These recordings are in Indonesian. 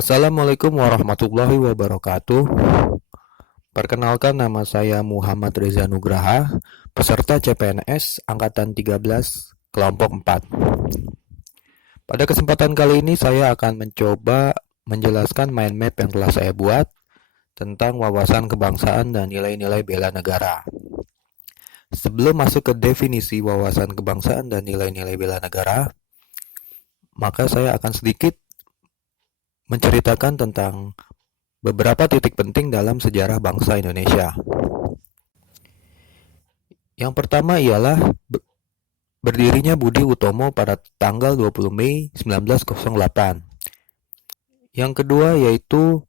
Assalamualaikum warahmatullahi wabarakatuh. Perkenalkan, nama saya Muhammad Reza Nugraha, peserta CPNS Angkatan 13, kelompok 4. Pada kesempatan kali ini saya akan mencoba menjelaskan mind map yang telah saya buat tentang wawasan kebangsaan dan nilai-nilai bela negara. Sebelum masuk ke definisi wawasan kebangsaan dan nilai-nilai bela negara, maka saya akan sedikit menceritakan tentang beberapa titik penting dalam sejarah bangsa Indonesia. Yang pertama ialah berdirinya Budi Utomo pada tanggal 20 Mei 1908. Yang kedua yaitu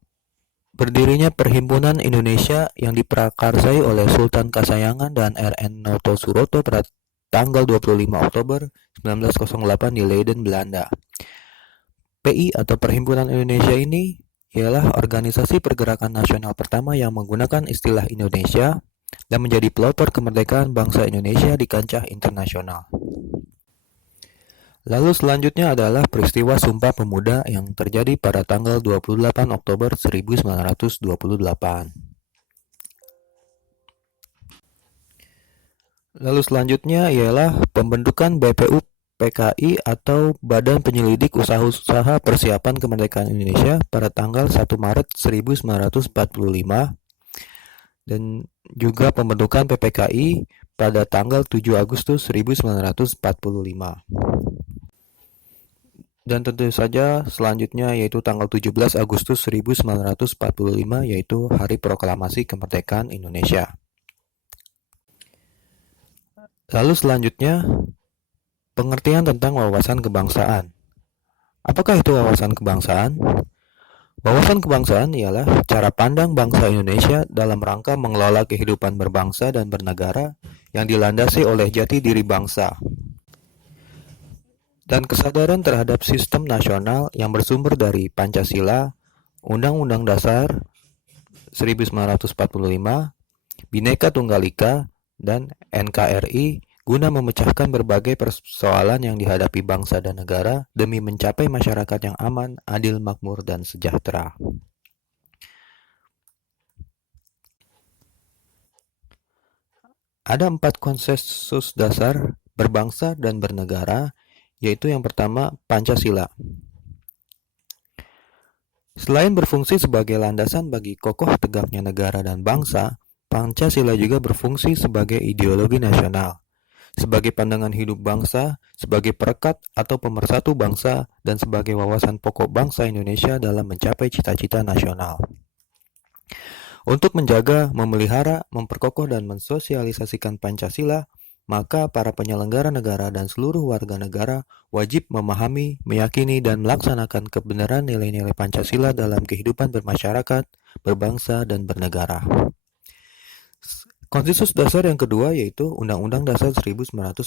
berdirinya Perhimpunan Indonesia yang diprakarsai oleh Sultan Kasayangan dan R.N. Noto Suroto pada tanggal 25 Oktober 1908 di Leiden, Belanda. PI atau Perhimpunan Indonesia ini ialah organisasi pergerakan nasional pertama yang menggunakan istilah Indonesia dan menjadi pelopor kemerdekaan bangsa Indonesia di kancah internasional. Lalu selanjutnya adalah peristiwa Sumpah Pemuda yang terjadi pada tanggal 28 Oktober 1928. Lalu selanjutnya ialah pembentukan BPU PKI atau Badan Penyelidik Usaha-Usaha Persiapan Kemerdekaan Indonesia pada tanggal 1 Maret 1945 dan juga pembentukan PPKI pada tanggal 7 Agustus 1945. Dan tentu saja selanjutnya yaitu tanggal 17 Agustus 1945 yaitu Hari Proklamasi Kemerdekaan Indonesia. Lalu selanjutnya pengertian tentang wawasan kebangsaan. Apakah itu wawasan kebangsaan? Wawasan kebangsaan ialah cara pandang bangsa Indonesia dalam rangka mengelola kehidupan berbangsa dan bernegara yang dilandasi oleh jati diri bangsa dan kesadaran terhadap sistem nasional yang bersumber dari Pancasila, Undang-Undang Dasar 1945, Bhinneka Tunggal Ika, dan NKRI guna memecahkan berbagai persoalan yang dihadapi bangsa dan negara demi mencapai masyarakat yang aman, adil, makmur, dan sejahtera. Ada 4 konsensus dasar berbangsa dan bernegara, yaitu yang pertama Pancasila. Selain berfungsi sebagai landasan bagi kokoh tegaknya negara dan bangsa, Pancasila juga berfungsi sebagai ideologi nasional, sebagai pandangan hidup bangsa, sebagai perekat atau pemersatu bangsa, dan sebagai wawasan pokok bangsa Indonesia dalam mencapai cita-cita nasional. Untuk menjaga, memelihara, memperkokoh, dan mensosialisasikan Pancasila, maka para penyelenggara negara dan seluruh warga negara wajib memahami, meyakini, dan melaksanakan kebenaran nilai-nilai Pancasila dalam kehidupan bermasyarakat, berbangsa, dan bernegara. Konsensus dasar yang kedua yaitu Undang-Undang Dasar 1945.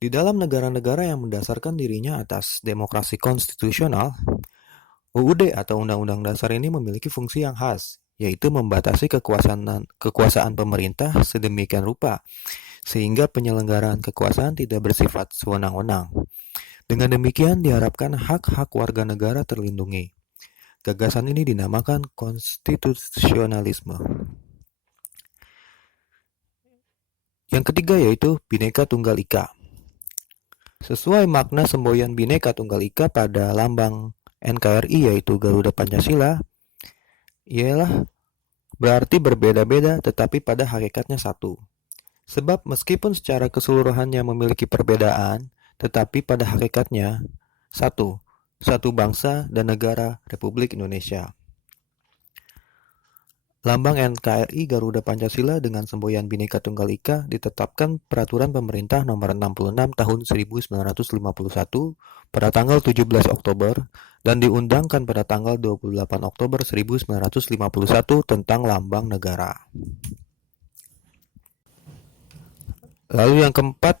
Di dalam negara-negara yang mendasarkan dirinya atas demokrasi konstitusional, UUD atau Undang-Undang Dasar ini memiliki fungsi yang khas, yaitu membatasi kekuasaan pemerintah sedemikian rupa, sehingga penyelenggaraan kekuasaan tidak bersifat sewenang-wenang. Dengan demikian diharapkan hak-hak warga negara terlindungi. Gagasan ini dinamakan konstitusionalisme. Yang ketiga yaitu Bhinneka Tunggal Ika. Sesuai makna semboyan Bhinneka Tunggal Ika pada lambang NKRI yaitu Garuda Pancasila, ialah berarti berbeda-beda tetapi pada hakikatnya satu. Sebab meskipun secara keseluruhannya memiliki perbedaan, tetapi pada hakikatnya satu bangsa dan negara Republik Indonesia. Lambang NKRI Garuda Pancasila dengan semboyan Bhinneka Tunggal Ika ditetapkan Peraturan Pemerintah Nomor 66 Tahun 1951 pada tanggal 17 Oktober dan diundangkan pada tanggal 28 Oktober 1951 tentang lambang negara. Lalu yang keempat,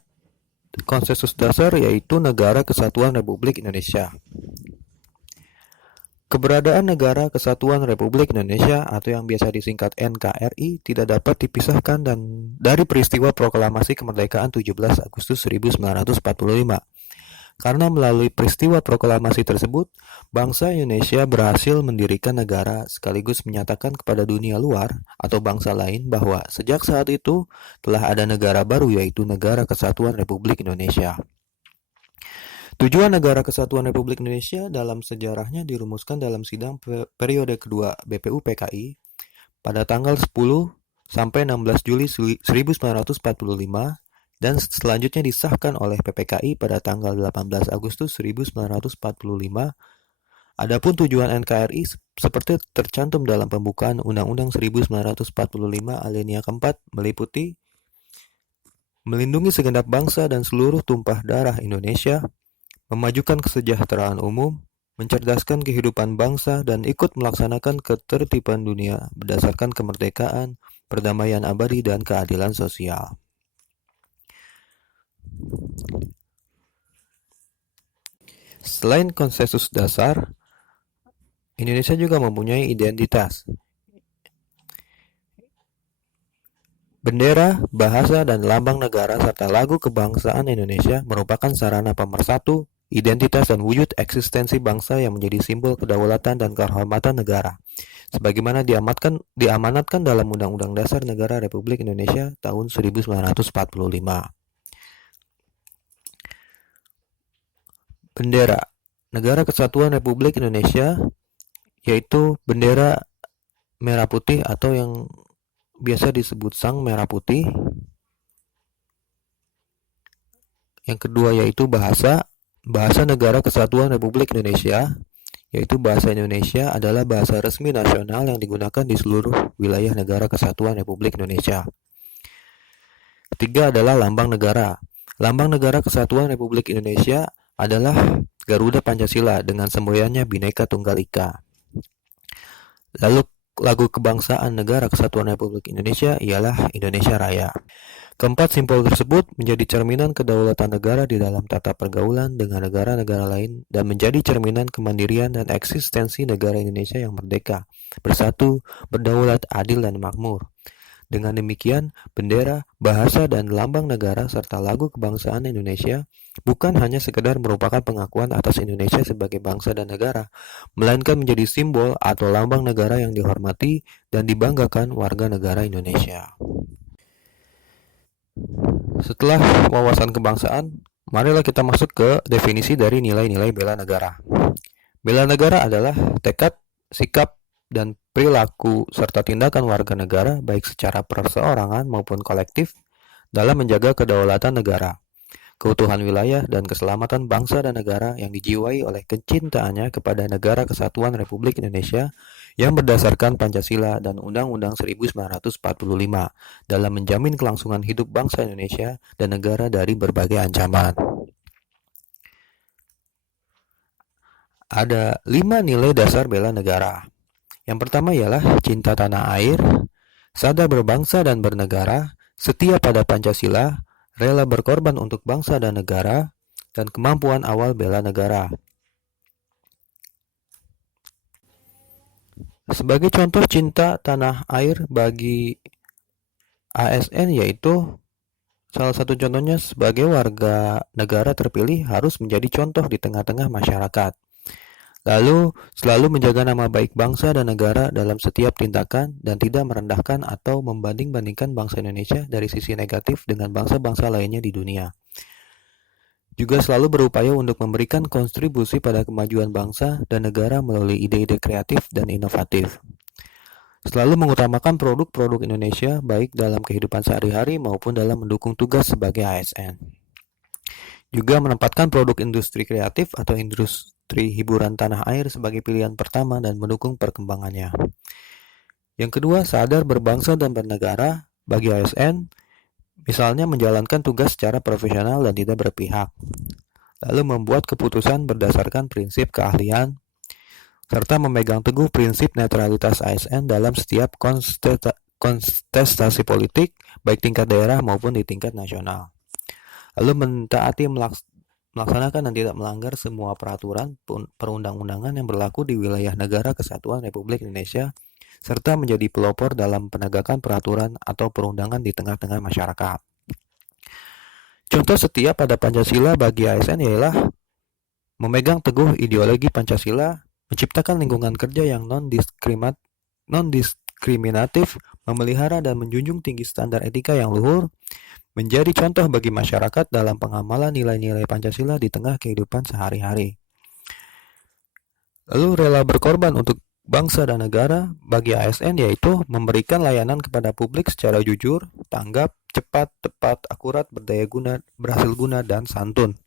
konsensus dasar yaitu Negara Kesatuan Republik Indonesia. Keberadaan Negara Kesatuan Republik Indonesia atau yang biasa disingkat NKRI tidak dapat dipisahkan dari peristiwa proklamasi kemerdekaan 17 Agustus 1945. Karena melalui peristiwa proklamasi tersebut, bangsa Indonesia berhasil mendirikan negara sekaligus menyatakan kepada dunia luar atau bangsa lain bahwa sejak saat itu telah ada negara baru, yaitu Negara Kesatuan Republik Indonesia. Tujuan Negara Kesatuan Republik Indonesia dalam sejarahnya dirumuskan dalam sidang periode kedua BPU PKI pada tanggal 10 sampai 16 Juli 1945 dan selanjutnya disahkan oleh PPKI pada tanggal 18 Agustus 1945. Adapun tujuan NKRI seperti tercantum dalam pembukaan Undang-Undang 1945 alinea keempat meliputi melindungi segenap bangsa dan seluruh tumpah darah Indonesia, memajukan kesejahteraan umum, mencerdaskan kehidupan bangsa, dan ikut melaksanakan ketertiban dunia berdasarkan kemerdekaan, perdamaian abadi, dan keadilan sosial. Selain konsensus dasar, Indonesia juga mempunyai identitas. Bendera, bahasa, dan lambang negara serta lagu kebangsaan Indonesia merupakan sarana pemersatu, identitas, dan wujud eksistensi bangsa yang menjadi simbol kedaulatan dan kehormatan negara, sebagaimana diamanatkan dalam Undang-Undang Dasar Negara Republik Indonesia tahun 1945. Bendera Negara Kesatuan Republik Indonesia yaitu bendera merah putih atau yang biasa disebut Sang Merah Putih. Yang kedua yaitu bahasa Negara Kesatuan Republik Indonesia, yaitu bahasa Indonesia adalah bahasa resmi nasional yang digunakan di seluruh wilayah Negara Kesatuan Republik Indonesia. Ketiga adalah lambang negara. Lambang Negara Kesatuan Republik Indonesia adalah Garuda Pancasila dengan semboyannya Bhinneka Tunggal Ika. Lalu lagu kebangsaan Negara Kesatuan Republik Indonesia ialah Indonesia Raya. Keempat simbol tersebut menjadi cerminan kedaulatan negara di dalam tata pergaulan dengan negara-negara lain dan menjadi cerminan kemandirian dan eksistensi negara Indonesia yang merdeka, bersatu, berdaulat, adil, dan makmur. Dengan demikian, bendera, bahasa, dan lambang negara serta lagu kebangsaan Indonesia bukan hanya sekedar merupakan pengakuan atas Indonesia sebagai bangsa dan negara, melainkan menjadi simbol atau lambang negara yang dihormati dan dibanggakan warga negara Indonesia. Setelah wawasan kebangsaan, marilah kita masuk ke definisi dari nilai-nilai bela negara. Bela negara adalah tekad, sikap, dan perilaku serta tindakan warga negara baik secara perseorangan maupun kolektif dalam menjaga kedaulatan negara, keutuhan wilayah, dan keselamatan bangsa dan negara yang dijiwai oleh kecintaannya kepada Negara Kesatuan Republik Indonesia yang berdasarkan Pancasila dan Undang-Undang 1945 dalam menjamin kelangsungan hidup bangsa Indonesia dan negara dari berbagai ancaman. Ada 5 nilai dasar bela negara. Yang pertama ialah cinta tanah air, sadar berbangsa dan bernegara, setia pada Pancasila, rela berkorban untuk bangsa dan negara, dan kemampuan awal bela negara. Sebagai contoh cinta tanah air bagi ASN yaitu salah satu contohnya sebagai warga negara terpilih harus menjadi contoh di tengah-tengah masyarakat. Lalu selalu menjaga nama baik bangsa dan negara dalam setiap tindakan dan tidak merendahkan atau membanding-bandingkan bangsa Indonesia dari sisi negatif dengan bangsa-bangsa lainnya di dunia. Juga selalu berupaya untuk memberikan kontribusi pada kemajuan bangsa dan negara melalui ide-ide kreatif dan inovatif. Selalu mengutamakan produk-produk Indonesia baik dalam kehidupan sehari-hari maupun dalam mendukung tugas sebagai ASN. Juga menempatkan produk industri kreatif atau industri hiburan tanah air sebagai pilihan pertama dan mendukung perkembangannya. Yang kedua, sadar berbangsa dan bernegara bagi ASN, misalnya menjalankan tugas secara profesional dan tidak berpihak. Lalu membuat keputusan berdasarkan prinsip keahlian, serta memegang teguh prinsip netralitas ASN dalam setiap kontestasi politik, baik tingkat daerah maupun di tingkat nasional. Lalu mentaati melaksanakan dan tidak melanggar semua peraturan perundang-undangan yang berlaku di wilayah Negara Kesatuan Republik Indonesia, serta menjadi pelopor dalam penegakan peraturan atau perundangan di tengah-tengah masyarakat. Contoh setia pada Pancasila bagi ASN ialah memegang teguh ideologi Pancasila, menciptakan lingkungan kerja yang non-diskriminatif, memelihara dan menjunjung tinggi standar etika yang luhur, menjadi contoh bagi masyarakat dalam pengamalan nilai-nilai Pancasila di tengah kehidupan sehari-hari. Lalu rela berkorban untuk bangsa dan negara bagi ASN yaitu memberikan layanan kepada publik secara jujur, tanggap, cepat, tepat, akurat, berdaya guna, berhasil guna, dan santun.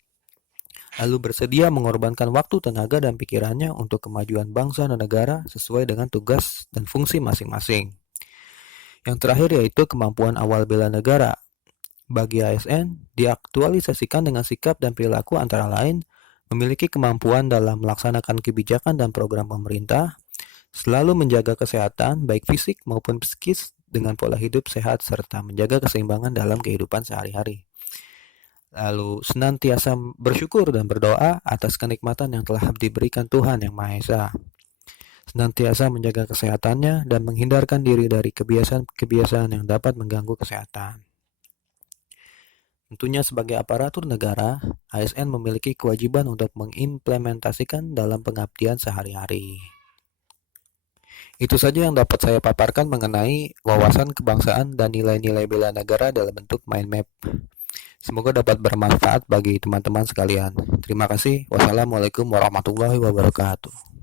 Lalu bersedia mengorbankan waktu, tenaga, dan pikirannya untuk kemajuan bangsa dan negara sesuai dengan tugas dan fungsi masing-masing. Yang terakhir yaitu kemampuan awal bela negara. Bagi ASN, diaktualisasikan dengan sikap dan perilaku antara lain memiliki kemampuan dalam melaksanakan kebijakan dan program pemerintah, selalu menjaga kesehatan baik fisik maupun psikis dengan pola hidup sehat serta menjaga keseimbangan dalam kehidupan sehari-hari. Lalu senantiasa bersyukur dan berdoa atas kenikmatan yang telah diberikan Tuhan Yang Maha Esa. Senantiasa menjaga kesehatannya dan menghindarkan diri dari kebiasaan-kebiasaan yang dapat mengganggu kesehatan. Tentunya sebagai aparatur negara, ASN memiliki kewajiban untuk mengimplementasikan dalam pengabdian sehari-hari. Itu saja yang dapat saya paparkan mengenai wawasan kebangsaan dan nilai-nilai bela negara dalam bentuk mind map. Semoga dapat bermanfaat bagi teman-teman sekalian. Terima kasih. Wassalamualaikum warahmatullahi wabarakatuh.